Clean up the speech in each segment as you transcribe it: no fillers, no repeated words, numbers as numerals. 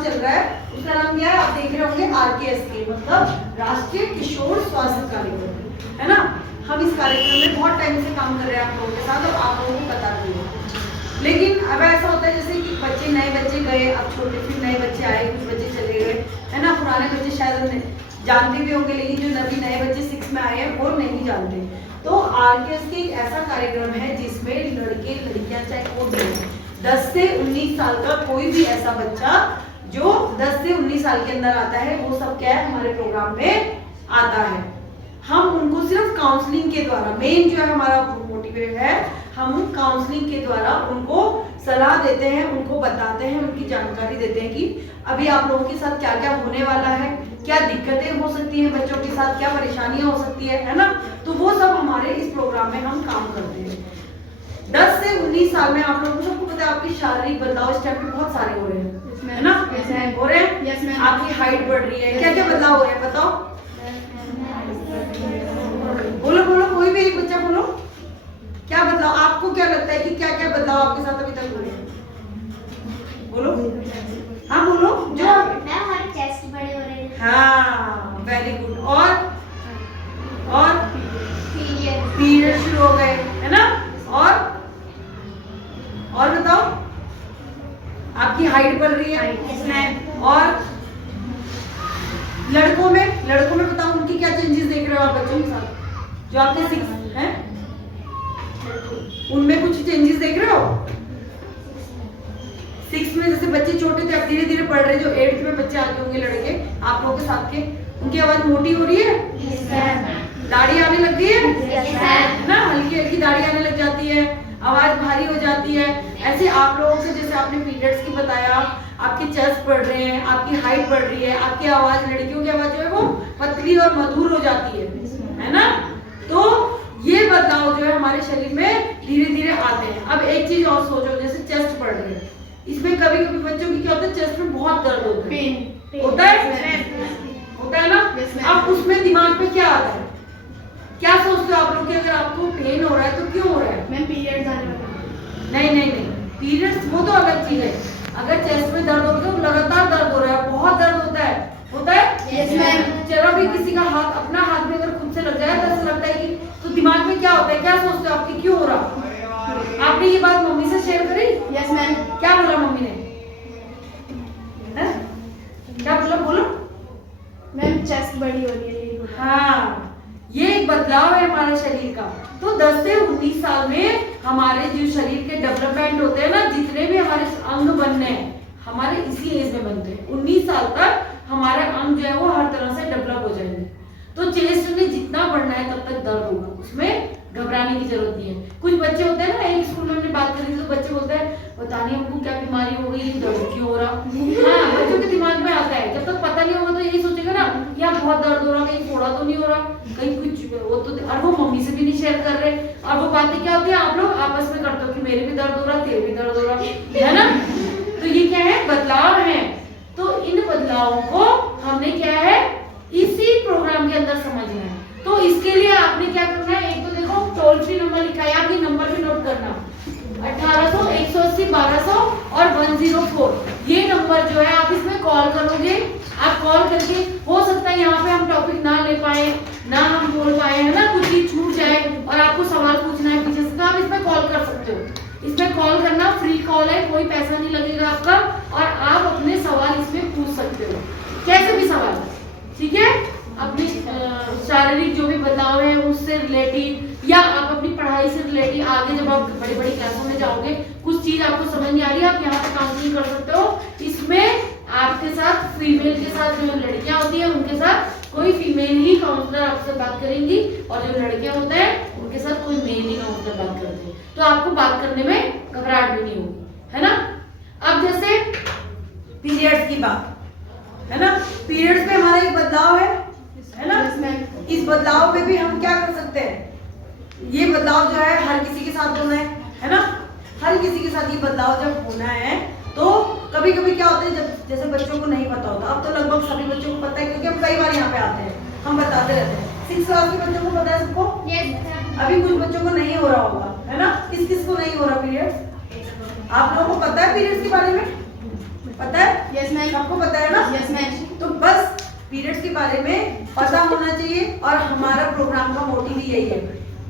Programme चल रहा है, उसका नाम क्या है आप देख रहे होंगे, RKSK मतलब राष्ट्रीय किशोर स्वास्थ्य कार्यक्रम, है ना। हम इस कार्यक्रम में बहुत टाइम से काम कर रहे हैं आप लोगों के साथ और आप लोगों को पता भी है। लेकिन अब ऐसा होता है जैसे कि बच्चे नए बच्चे गए, अब छोटे फिर नए बच्चे आए, कुछ बच्चे चले गए, है ना। पुराने बच्चे शायद जानते भी होंगे, लेकिन जो नए बच्चे 6 में आए हैं वो नहीं जानते। तो RKSK एक ऐसा कार्यक्रम है जिसमें लड़के लड़कियां चाहे कोई भी 10 से 19 साल का कोई भी ऐसा बच्चा जो 10 से 19 साल के अंदर आता है, वो सब क्या है हमारे प्रोग्राम में आता है। हम उनको सिर्फ काउंसलिंग के द्वारा, मेन जो है हमारा मोटिव है, हम काउंसलिंग के द्वारा उनको सलाह देते हैं, उनको बताते हैं, उनकी जानकारी देते हैं कि अभी आप लोगों के साथ क्या क्या होने वाला है, क्या दिक्कतें हो सकती है बच्चों के साथ, क्या परेशानियां हो सकती है ना। तो वो सब हमारे इस प्रोग्राम में हम काम करते हैं। 10 से 19 साल में आप लोगों को सबको पता है आपकी शारीरिक बदलाव इस टाइम पे बहुत सारे हो रहे हैं, है ना। हो रहे हैं, आपकी हाइट बढ़ रही है, क्या क्या बदलाव हो रहे हैं बताओ, बोलो बोलो, कोई भी एक बच्चा बोलो, क्या बदलाव आपको क्या लगता है कि क्या क्या बदलाव आपके साथ अभी तक हो रहे हैं, बोलो। हाँ बोलो, जो हमारे चेस्ट बड़े हो रहे हैं। हाँ वेरी गुड। और पीरियड शुरू हो गए, है ना। और बताओ, आपकी हाइट बढ़ रही है इसमें। और लड़कों में बताओ उनकी क्या चेंजेस देख रहे हो आप बच्चों के साथ, जो आपके 6 हैं उनमें कुछ चेंजेस देख रहे हो। 6 में जैसे बच्चे छोटे थे, अब धीरे धीरे बढ़ रहे, जो 8th में बच्चे आगे होंगे लड़के आप लोगों के साथ के, उनकी आवाज मोटी हो रही है, दाढ़ी आने लग गई है ना, हल्की हल्की दाढ़ी आने लग जाती है, आवाज भारी हो जाती है। ऐसे आप लोगों से, जैसे आपने पीरियड्स की बताया, आपके चेस्ट बढ़ रहे हैं, आपकी हाइट बढ़ रही है, आपकी आवाज, लड़कियों की आवाज जो है वो पतली और मधुर हो जाती है ना। तो ये बदलाव जो है हमारे शरीर में धीरे धीरे आते हैं। अब एक चीज और सोचो, जैसे चेस्ट बढ़ रही है, इसमें कभी कभी बच्चों की क्या होता है, चेस्ट में बहुत दर्द होता है ना। अब उसमें दिमाग पे क्या आता है, क्या सोचते हो आप लोग कि अगर आपको पेन हो रहा है तो क्यों हो रहा है, मैम पीरियड्स आने वाले हैं। नहीं, पीरियड्स वो तो अलग चीज है। अगर चेस्ट में दर्द होता है तो लगातार दर्द हो रहा है, बहुत दर्द होता है यस मैम। जरा भी किसी का हाथ, अपना हाथ में अगर खुद से लग जाए तो ऐसा लगता है कि, तो दिमाग में क्या होता है, क्या सोचते हो आपकी क्यों हो रहा। आपने ये बात मम्मी से शेयर करी। Yes ma'am. क्या बोला मम्मी ने, क्या बोला, बोलो। मैम चेस्ट बड़ी हो रही है। हाँ, ये एक बदलाव है हमारे शरीर का। तो 10 से 19 साल में हमारे जो शरीर के डेवलपमेंट होते हैं ना, जितने भी हमारे अंग बनने हैं हमारे इसी एज में बनते हैं। 19 साल तक हमारे अंग जो है वो हर तरह से डेवलप हो जाएंगे। तो चेस्ट में जितना बढ़ना है तब तक दर्द होगा, उसमें घबराने की जरूरत नहीं है। कुछ बच्चे होते हैं ना, एक स्कूल में हमने बात करी तो बच्चे बोलते हैं पता नहीं हमको क्या बीमारी हो गई, दर्द क्यों हो रहा। हाँ, बच्चों के दिमाग में आता है, जब तक पता नहीं होगा तो यही सोचेगा ना यार बहुत दर्द हो रहा, कहीं फोड़ा तो नहीं हो रहा, कहीं कुछ वो तो, और वो मम्मी से भी नहीं शेयर कर रहे। और वो बातें क्या होती है, आप लोग आपस में करते हो कि मेरे भी दर्द हो रहा, तेरे भी दर्द हो रहा, है ना। तो ये क्या है, बदलाव है। तो इन बदलावों को हमने क्या है इसी प्रोग्राम के अंदर समझना है। तो इसके लिए आपने क्या करना है, एक तो देखो टोल फ्री नंबर लिखा है, आप ये नंबर भी नोट करना, 1800 180 1200 और 104। ये नंबर जो है आप इसमें कॉल करोगे। आप कॉल करके, हो सकता है यहाँ पे हम टॉपिक ना ले पाए, ना हम बोल पाए, है ना, कुछ चीज छूट जाए और आपको सवाल पूछना है पीछे से, तो आप इसमें कॉल कर सकते हो। इसमें कॉल करना फ्री कॉल है, कोई पैसा नहीं लगेगा आपका, और आप अपने सवाल इसमें पूछ सकते हो, कैसे भी सवाल, ठीक है। अपनी शारीरिक जो भी बदलाव है उससे रिलेटेड, या आप अपनी पढ़ाई से रिलेटेड, आगे जब आप बड़ी बड़ी क्लासों में जाओगे कुछ चीज आपको समझ नहीं आ रही है, आप यहाँ पे काउंसलिंग कर सकते हो। इसमें आपके साथ फीमेल के साथ, जो लड़कियां होती है उनके साथ कोई फीमेल ही काउंसलर आपसे बात करेंगी, और जो लड़के होते हैं उनके साथ कोई मेल ही काउंसलर बात करते हैं। तो आपको बात करने में घबराहट भी नहीं होगी, है ना। अब जैसे पीरियड्स की बात है ना, पीरियड्स में हमारा एक बदलाव है ना। इस बदलाव में भी हम क्या कर सकते हैं, ये बदलाव जो है हर किसी के साथ होना है ना। हर किसी के साथ ये बदलाव जब होना है तो कभी कभी क्या होता है, जब जैसे बच्चों को नहीं पता होता, अब तो लगभग सभी बच्चों को पता है क्योंकि हम कई बार यहाँ पे आते हैं, हम बताते रहते हैं। 6 क्लास के बच्चों को पता है सबको। अभी कुछ बच्चों को नहीं हो रहा होगा, है ना। किस किस को नहीं हो रहा पीरियड्स, आप लोगों को पता है पीरियड्स के बारे में, पता है? Yes ma'am. सबको पता है ना? Yes ma'am. तो बस पीरियड्स के बारे में पता होना चाहिए और हमारा प्रोग्राम का मोटिव ही यही है,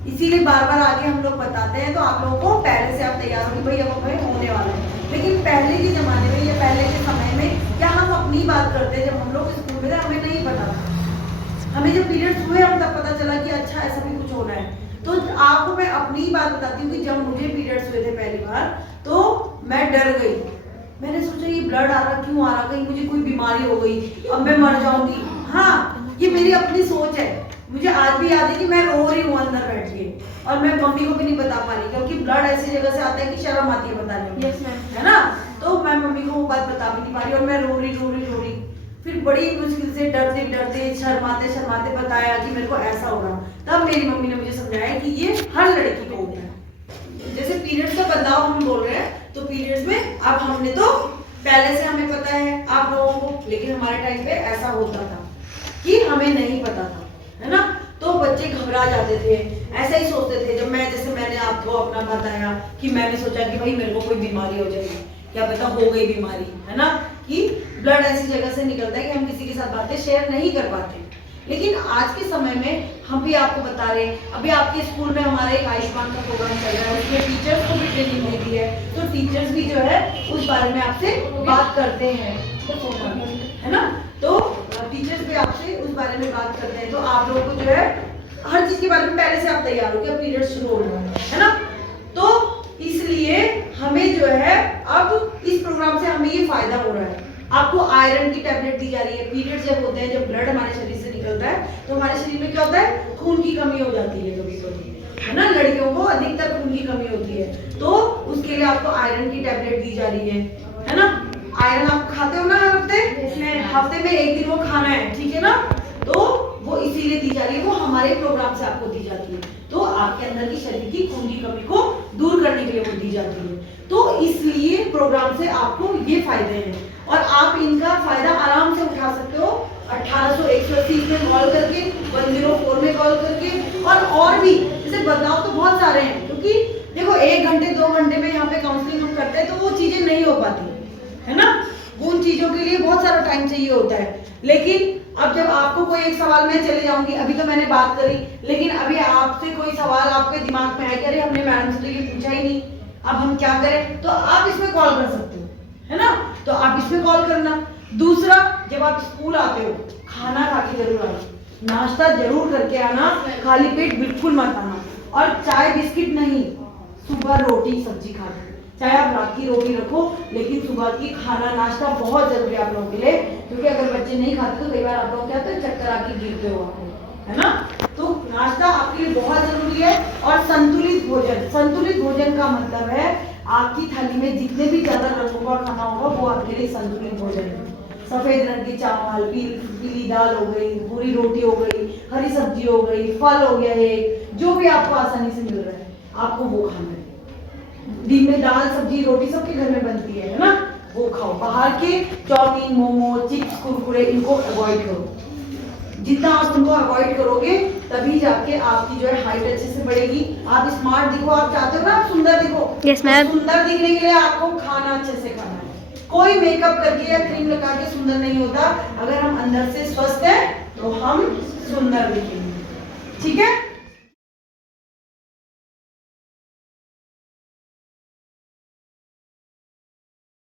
इसीलिए बार बार आगे हम लोग बताते हैं, तो आप लोगों को पहले से आप तैयार हो कि भाई अब हमें होने वाला है। लेकिन पहले के ज़माने में या पहले के समय में क्या हम अपनी बात करते हैं, जब हम लोग स्कूल में थे हमें नहीं पता था, हमें जब पीरियड्स हुए हम तब पता चला कि अच्छा ऐसा भी कुछ होना है। तो आपको मैं अपनी बात बताती हूँ कि जब मुझे पीरियड्स हुए थे पहली बार तो मैं डर गई, मैंने सोचा ये ब्लड आ रहा क्यों आ रहा, कहीं मुझे कोई बीमारी हो गई, अब मैं मर जाऊंगी। हाँ, ये मेरी अपनी सोच है। मुझे आज भी याद है कि मैं रो रही हूँ अंदर बैठ के और मैं मम्मी को भी नहीं बता पा रही, क्योंकि ब्लड ऐसी जगह से आता है कि शर्म आती है बताने में। Yes ma'am. है ना? तो मैं मम्मी को वो बात बता भी नहीं पा रही और मैं रो रही। फिर बड़ी मुश्किल से डरते शर्माते बताया कि मेरे को ऐसा हो रहा। तब मेरी मम्मी ने मुझे समझाया कि ये हर लड़की को होता है। जैसे पीरियड्स का बदलाव हम बोल रहे हैं, तो पीरियड्स में अब हमने तो पहले से हमें पता है आप लोगों को, लेकिन हमारे टाइम पे ऐसा होता था कि हमें नहीं पता था, है ना? तो बच्चे घबरा जाते थे, ऐसा ही सोचते थे। जब मैंने आपको अपना बताया कि मैंने सोचा कि भाई मेरे को कोई बीमारी हो जाएगी, क्या पता हो गई बीमारी, है ना? कि ब्लड ऐसी जगह से निकलता है कि हम किसी के साथ बातें शेयर नहीं कर पाते। लेकिन आज के समय में हम भी आपको बता रहे हैं, अभी आपके स्कूल में हमारा एक आयुष्मान का प्रोग्राम चल रहा है, उसमें टीचर्स को भी ट्रेनिंग दे दी है, तो टीचर्स भी जो है उस बारे में आपसे बात करते हैं, है ना? तो टीचर्स भी आपसे उस बारे में बात करते हैं, तो आप लोगों को जो है हर चीज के बारे में पहले से आप तैयार हो कि पीरियड शुरू हो रहा है ना? तो इसलिए हमें जो है अब इस प्रोग्राम से हमें ये फायदा हो रहा है। आपको आयरन की टैबलेट दी जा रही है। पीरियड जब होते हैं, जब ब्लड हमारे शरीर से निकलता है तो हमारे शरीर में क्या होता है, खून की कमी हो जाती है कभी, है ना? लड़कियों को अधिकतर खून की कमी होती है, तो उसके लिए आपको आयरन की टैबलेट दी जा रही है ना? आयरन आप खाते हो ना हफ्ते में एक दिन वो खाना है, ठीक है ना? तो वो इसीलिए दी जा रही है, वो हमारे प्रोग्राम से आपको दी जाती है, तो आपके अंदर की शरीर की खून की कमी को दूर करने के लिए वो दी जाती है। तो इसलिए प्रोग्राम से आपको ये फायदे हैं और आप इनका फायदा आराम से उठा सकते हो 1800-180 में कॉल करके, 104 में कॉल करके, और भी जैसे बदलाव तो बहुत सारे हैं, क्योंकि देखो 1 घंटे 2 घंटे में यहाँ पे काउंसलिंग हम करते हैं तो वो चीजें नहीं हो पाती, है ना? उन चीजों के लिए बहुत सारा टाइम चाहिए होता है। लेकिन अब जब आपको कोई एक सवाल, मैं चले जाऊंगी, अभी तो मैंने बात करी, लेकिन अभी आपसे कोई सवाल आपके दिमाग में है कि अरे हमने मैडम से तो ये पूछा ही नहीं, अब हम क्या करें, तो आप इसमें कॉल कर सकते हो, है ना? तो आप इसमें कॉल करना। दूसरा, जब आप स्कूल आते हो खाना खा के जरूर आना, नाश्ता जरूर करके आना, खाली पेट बिल्कुल मत आना, और चाय बिस्किट नहीं, सुबह रोटी सब्जी खाना, चाहे आप रात की रोटी रखो, लेकिन सुबह की खाना नाश्ता बहुत जरूरी है आप लोगों के लिए, क्योंकि अगर बच्चे नहीं खाते तो कई बार आप लोग क्या होता है, चक्कर आके गिरते हो आपको, है ना? तो नाश्ता आपके लिए बहुत जरूरी है। और संतुलित भोजन का मतलब है आपकी थाली में जितने भी ज्यादा रंगों का खाना होगा वो आपके लिए संतुलित भोजन है। सफेद रंग के चावल, पीली दाल हो गई, पूरी रोटी हो गई, हरी सब्जी हो गई, फल हो गया है, जो भी आपको आसानी से मिल रहा है आपको वो खाना है। दिन में दाल सब्जी रोटी सबके घर में बनती है ना? वो खाओ। बाहर के चाउमीन, मोमो, चिप्स, कुरकुरे इनको अवॉइड करो। जितना आप उनको अवॉइड करोगे तभी जाके आपकी जो है हाइट अच्छे से बढ़ेगी, आप स्मार्ट दिखो, आप चाहते हो ना आप सुंदर दिखो। Yes, ma'am. सुंदर दिखने के लिए आपको खाना अच्छे से खाना है। कोई मेकअप करके या क्रीम लगा के सुंदर नहीं होता, अगर हम अंदर से स्वस्थ हैं तो हम सुंदर दिखेंगे, ठीक है?